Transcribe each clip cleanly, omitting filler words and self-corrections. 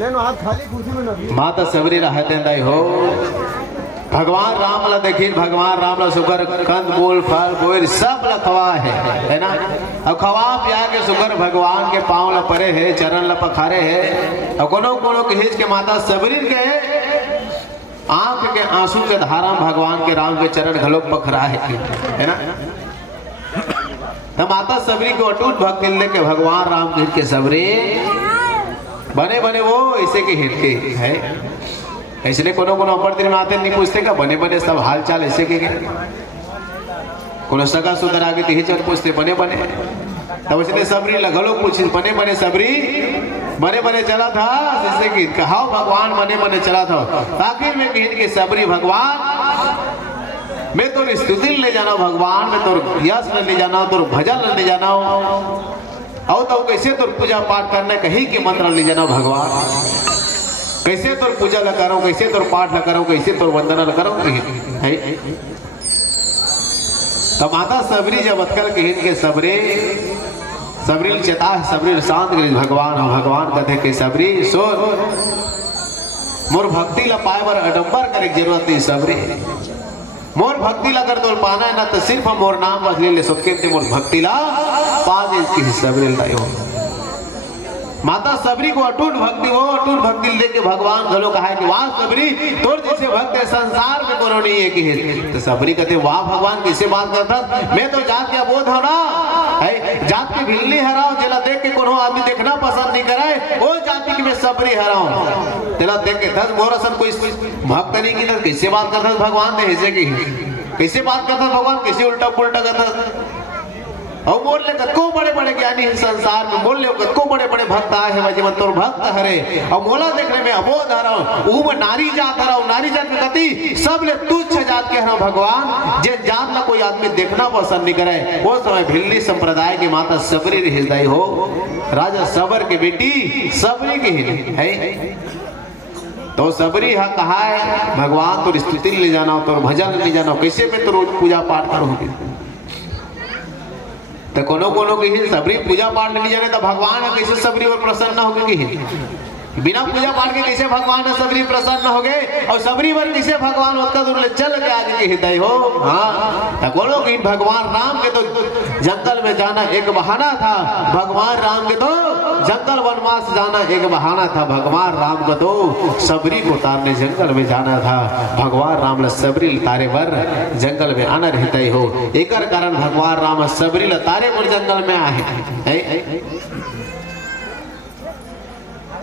माता सबरी रहते दाई हो भगवान राम ला देखिए भगवान राम ला सुगर कंद मूल फल बोर सब ला खवा है ना। अब खवा पिया के सुगर भगवान के पाँव ला परे है चरण ला पखारे है और कोनो कोनो के हिच के माता सबरी के आंख के आंसू के धारा भगवान के राम के चरण घलोक पखरा है ना। तो माता सबरी को अटूट भक्त लेके भगवान राम के सबरी बने बने वो ऐसे के हिरते है। इसलिए कोनो कोनो अपर दिन में आते नहीं पूछते का बने बने सब हाल चाल ऐसे के कोनो सगा सुधर आगे तो हिचन पूछते बने बने। तब इसलिए सबरी लगलो पूछ बने बने सबरी बने बने चला था जैसे कि कहा भगवान बने बने चला था आखिर में कहीं के सबरी भगवान मैं तो स्तुति ले जाना भगवान मैं तो यश ले जाना तो भजन ले जाना और तो कैसे तो पूजा पाठ करने कहीं के मंत्र ले जाना भगवान कैसे तो पूजा लगा रहा हूँ कैसे तो पाठ लगा रहा हूँ कैसे तो वंदना लगा रहा हूँ। तो माता सबरी जब अतकल कहीं के सबरे सबरी चेता सबरी शांत भगवान भगवान कहते के सबरी सो मोर भक्ति ला पाए बर अडंबर करे जरूरत नहीं सबरी मोर भक्ति ला कर तो पाना है ना तो सिर्फ मोर नाम बस ले सबके मोर भक्ति ला पा दे इसकी सबरी लाई हो। माता सबरी को अटूट भक्ति वो अटूट भक्ति लेके भगवान घलो कहा कि वाह सबरी तोर जैसे भक्त है संसार में कोनो नहीं है कि है। तो सबरी कहते वाह भगवान किसे बात करता मैं तो जात क्या बोध हो रहा है जात की भिल्ली हराओ जेला देख के कोनो आदमी देखना पसंद नहीं करे वो जाति की मैं सबरी हराऊं तेला देख के धस मोरसन कोई भक्त नहीं की तो किससे बात करता भगवान ने ऐसे की कैसे बात करता भगवान कैसे उल्टा पुल्टा करता और बोल ले कतको बड़े बड़े ज्ञानी है संसार में बोल ले कतको बड़े बड़े भक्त आए हैं वजह तोर भक्त हरे और मोला देखने में अबोध हरा हूं मैं नारी जात हरा हूं नारी जात में कति सब ले तुच्छ जात के हरा भगवान जे जात ना कोई आदमी देखना पसंद नहीं करे वो समय भिल्ली संप्रदाय की माता सबरी हृदय हो राजा सबर के बेटी सबरी की है। तो सबरी हा कहा है भगवान तो स्तुति ले जाना तो भजन ले जाना कैसे में तो रोज पूजा पाठ करोगे तो कोनो कोनो की सबरी पूजा पाठ नहीं जाने तो भगवान कैसे सबरी और प्रसन्न होगे कि बिना पूजा पाठ के कैसे भगवान सबरी प्रसन्न हो गए और सबरी पर कैसे भगवान उतना दूर ले चल के आगे के हृदय हो। हाँ तो कोनो की भगवान राम के तो जंगल में जाना एक बहाना था भगवान राम के तो जंगल वनवास जाना एक बहाना था भगवान राम को तो सबरी को तारने जंगल में जाना था भगवान राम सबरी तारे वर जंगल में आना रहता ही हो एक कारण भगवान राम सबरी तारे वर जंगल में आए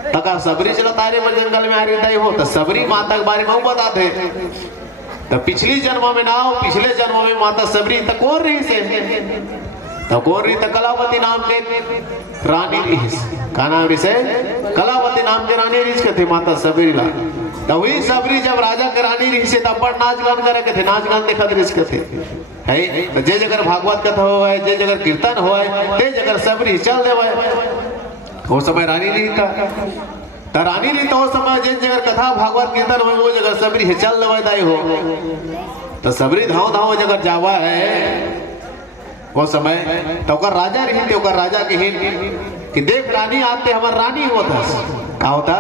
तका सबरी चला तारे वर जंगल में आ रहता ही हो तो सबरी माता के बारे में बताते तो पिछली जन्म में ना हो पिछले जन्म में माता सबरी तक कौन रही से तो कौन रही तो कलावती नाम के रानी रही का नाम रही से कलावती नाम के रानी रही के थे माता सबरी ला तो वही सबरी जब राजा के रानी रही से तब नाच गान करे के थे नाच गान देखा रही के थे है तो जे जगह भागवत कथा हो है जे जगह कीर्तन हो है ते जगह सबरी चल देवे वो समय रानी नहीं था रानी नहीं तो समय जिन जगह कथा भागवत कीर्तन हो वो जगह सबरी चल देवे दाई हो तो सबरी धाव धाव जगह जावा है वो समय तो राजा रही थे राजा के हिन कि देख रानी आते हमार रानी होता क्या होता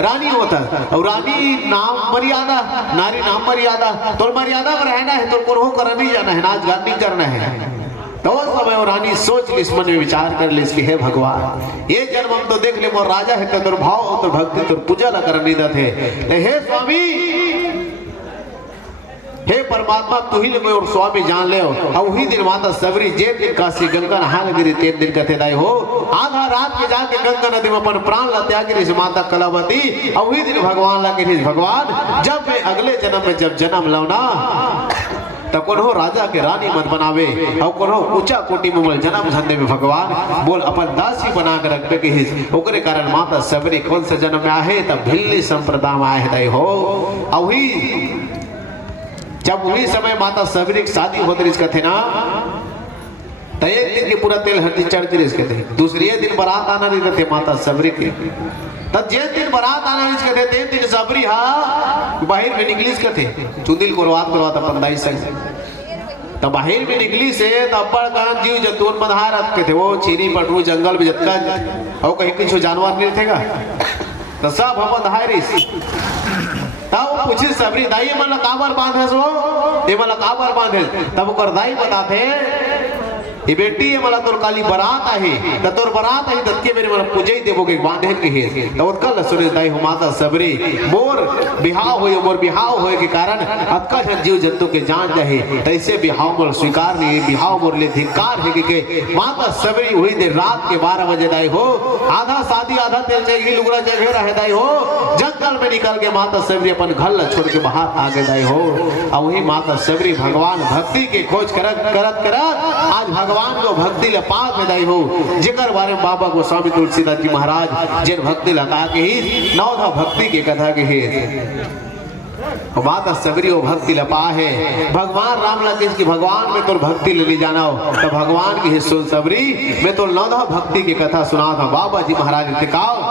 रानी होता और रानी नाम मर्यादा नारी नाम मर्यादा तो मर्यादा में रहना है तो को कर नहीं जाना है नाच गान नहीं करना है तो उस समय वो रानी सोच ली इस मन में विचार कर ली इसकी है भगवान ये जन्म हम तो देख ले मोर राजा है तो दुर्भाव तो भक्ति तो पूजा न कर नहीं थे हे स्वामी हे परमात्मा तू ही ले और स्वामी जान ले और वही दिन माता सबरी जे दिन काशी गंगा नहान गिरी तेन दिन कथे दाई हो आधा रात के जाके गंगा नदी में अपन प्राण ला त्याग गिरी माता कलावती और वही दिन भगवान ला के भगवान जब मैं अगले जन्म में जब जन्म लौना तो कोनो राजा के रानी मत बनावे और कोनो ऊंचा कोटि में जन्म धंधे में भगवान बोल अपन दासी बना कर रखबे के ओकरे कारण माता सबरी कौन से जन्म में आहे तब भिल्ली संप्रदाय में आहे दाई हो और वही जब वही समय माता सबरी की शादी होती इसका थे ना तो एक दिन के पूरा तेल हल्दी चढ़ के इसके थे दूसरे दिन बारात आना नहीं थे माता सबरी के तब जे दिन बारात आना इसके थे ते दिन सबरी हा बाहर में निकली इसके थे चुंदिल करवाता पंदाई संग तब बाहर में निकली से तब कान जीव जंतुन मधार के थे वो चीनी पटरू जंगल में जतका और कहीं कुछ जानवर नहीं थे तो सब हम धाय रही तब पूछी सबरी दाई मला काबर बांधस हो ये मला काबर बांधेल तब ओकर दाई बताते ये बेटी है मला तोर काली बारात आहे त तोर बारात आहे तत्के मेरे मला पूजे देबो के बांधे के हे तो कल सुने दाई हो माता सबरी मोर बिहाव होए के कारण अक्का जन जीव जंतु के जान जाहे तैसे बिहाव मोर स्वीकार नहीं बिहाव मोर ले धिक्कार है के माता सबरी हुई दे रात के 12 बजे दाई हो आधा शादी आधा तेल चाहिए लुगड़ा जगह रहे दाई हो जंगल में निकल के माता सबरी अपन घर छोड़ के बाहर आ गए दाई हो और वही माता सबरी भगवान भक्ति के खोज करत आज भगवान को भक्ति ले पास में दाई हो जिकर बारे में बाबा गोस्वामी तुलसीदास जी महाराज जिन भक्ति लगा के ही नौधा भक्ति के कथा के ही माता सबरी वो भक्ति लपा है भगवान राम लगे की भगवान में तो भक्ति ले जाना हो तो भगवान की सुन सबरी मैं तो नौधा भक्ति की कथा सुना था बाबा जी महाराज इंतकाल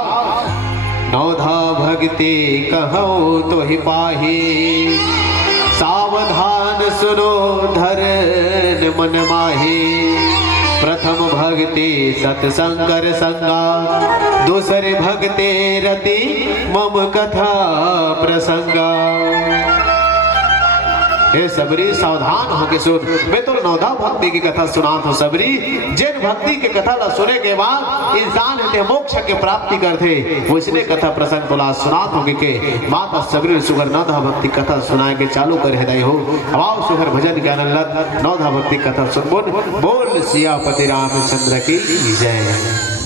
नौधा भक्ति कहो तो ही पाही सावधान सुनो धरन मन माही प्रथम भक्ति सत्संगर संगा दूसरे भक्ति रति मम कथा प्रसंगा हे सबरी सावधान होके सुन मैं तो नौधा भक्ति की कथा सुना तो सबरी जिन भक्ति की कथा ला सुने के बाद इंसान होते मोक्ष के प्राप्ति करते वो इसने कथा प्रसंग बोला सुना होगे के माता सबरी सुगर नौधा भक्ति कथा सुनाए के चालू कर हृदय हो हवाओ सुगर भजन ज्ञान लत नौधा भक्ति कथा सुन बोल सियापति रामचंद्र की जय।